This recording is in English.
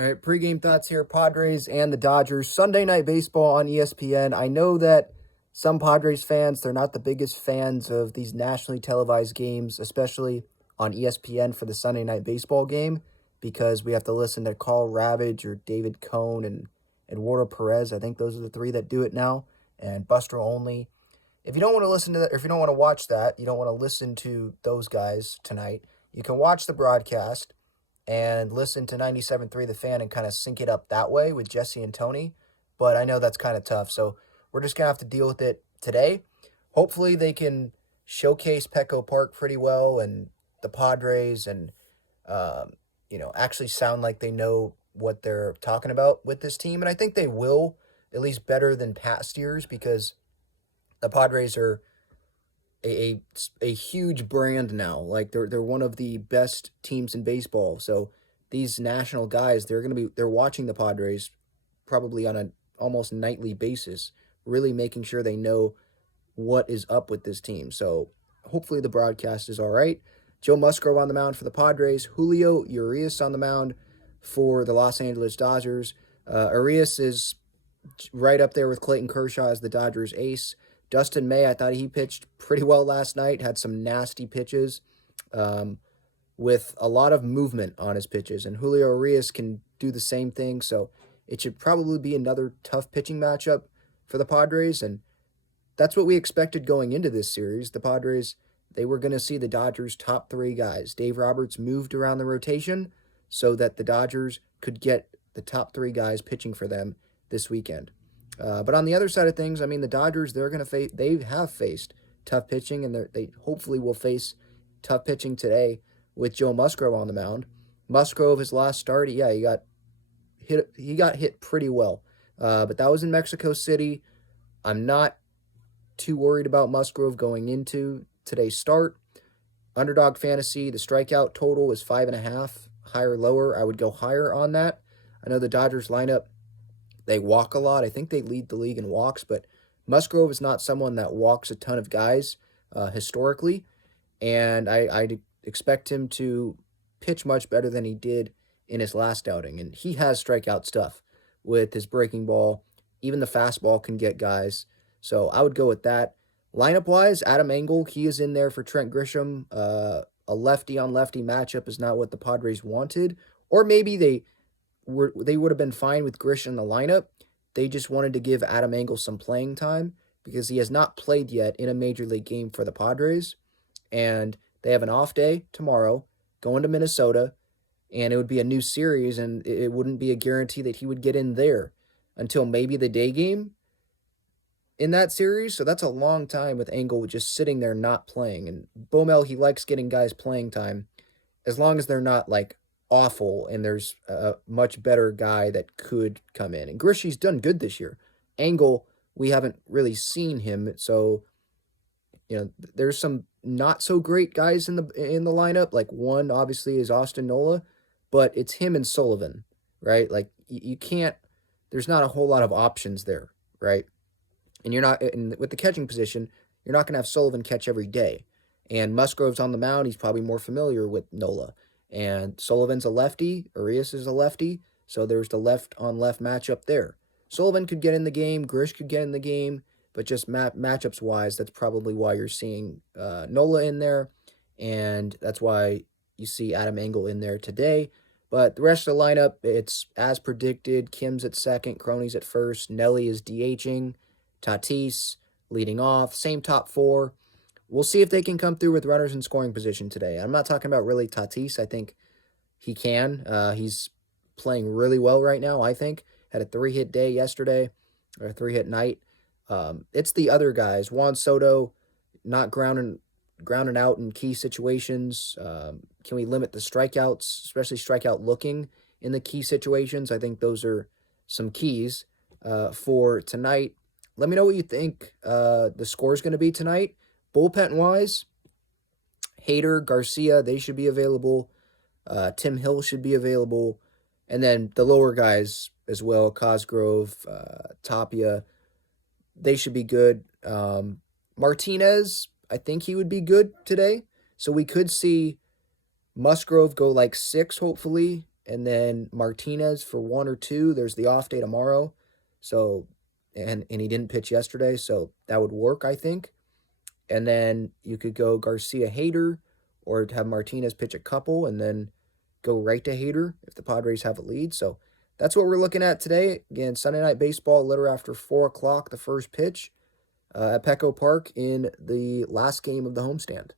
All right, pregame thoughts here. Padres and the Dodgers. Sunday night baseball on ESPN. I know that some Padres fans, they're not the biggest fans of these nationally televised games, especially on ESPN for the Sunday night baseball game, because we have to listen to Carl Ravage or David Cohn and Eduardo Perez. I think those are the three that do it now, and Buster Olney. If you don't want to listen to that, or if you don't want to watch that, you don't want to listen to those guys tonight, you can watch the broadcast and listen to 97.3 The Fan and kind of sync it up that way with Jesse and Tony. But I know that's kind of tough, so we're just going to have to deal with it today. Hopefully they can showcase Petco Park pretty well and the Padres and, actually sound like they know what they're talking about with this team. And I think they will, at least better than past years, because the Padres are a huge brand now. Like they're one of the best teams in baseball. So these national guys, they're watching the Padres probably on an almost nightly basis, really making sure they know what is up with this team. So hopefully the broadcast is all right. Joe Musgrove on the mound for the Padres. Julio Urías on the mound for the Los Angeles Dodgers. Urías is right up there with Clayton Kershaw as the Dodgers ace. Dustin May, I thought he pitched pretty well last night, had some nasty pitches with a lot of movement on his pitches. And Julio Urías can do the same thing, so it should probably be another tough pitching matchup for the Padres. And that's what we expected going into this series. The Padres, they were going to see the Dodgers' top three guys. Dave Roberts moved around the rotation so that the Dodgers could get the top three guys pitching for them this weekend. But on the other side of things, I mean, the Dodgers, they have faced tough pitching, and they hopefully will face tough pitching today with Joe Musgrove on the mound. Musgrove, his last start, he got hit pretty well. But that was in Mexico City. I'm not too worried about Musgrove going into today's start. Underdog Fantasy, the strikeout total is 5.5. Higher, lower, I would go higher on that. I know the Dodgers lineup, they walk a lot. I think they lead the league in walks, but Musgrove is not someone that walks a ton of guys historically, and I'd expect him to pitch much better than he did in his last outing. And he has strikeout stuff with his breaking ball. Even the fastball can get guys. So I would go with that. Lineup-wise, Adam Engel, he is in there for Trent Grisham. A lefty-on-lefty matchup is not what the Padres wanted. Or maybe they would have been fine with Grisham in the lineup. They just wanted to give Adam Engel some playing time because he has not played yet in a major league game for the Padres. And they have an off day tomorrow, going to Minnesota, and it would be a new series, and it wouldn't be a guarantee that he would get in there until maybe the day game in that series. So that's a long time with Engel just sitting there not playing. And Bomel, he likes getting guys playing time as long as they're not like awful and there's a much better guy that could come in. And Grishy's done good this year. Engel, we haven't really seen him, so there's some not so great guys in the lineup. Like one obviously is Austin Nola, but it's him and Sullivan, right? Like you can't. There's not a whole lot of options there, right? And you're not with the catching position. You're not going to have Sullivan catch every day. And Musgrove's on the mound. He's probably more familiar with Nola. And Sullivan's a lefty. Urías is a lefty. So there's the left-on-left matchup there. Sullivan could get in the game. Grish could get in the game. But just matchups-wise, that's probably why you're seeing Nola in there. And that's why you see Adam Engel in there today. But the rest of the lineup, it's as predicted. Kim's at second. Crony's at first. Nelly is DHing. Tatis leading off. Same top four. We'll see if they can come through with runners in scoring position today. I'm not talking about really Tatis. I think he can. He's playing really well right now, I think. Had a 3-hit day yesterday, or a 3-hit night. It's the other guys. Juan Soto not grounding out in key situations. Can we limit the strikeouts, especially strikeout looking in the key situations? I think those are some keys for tonight. Let me know what you think the score is going to be tonight. Bullpen-wise, Hader, Garcia, they should be available. Tim Hill should be available. And then the lower guys as well, Cosgrove, Tapia, they should be good. Martinez, I think he would be good today. So we could see Musgrove go like 6, hopefully. and then Martinez for 1 or 2. There's the off day tomorrow, so and he didn't pitch yesterday, so that would work, I think. And then you could go Garcia Hader, or have Martinez pitch a couple and then go right to Hader if the Padres have a lead. So that's what we're looking at today. Again, Sunday Night Baseball, a little after 4 o'clock, the first pitch at Petco Park in the last game of the homestand.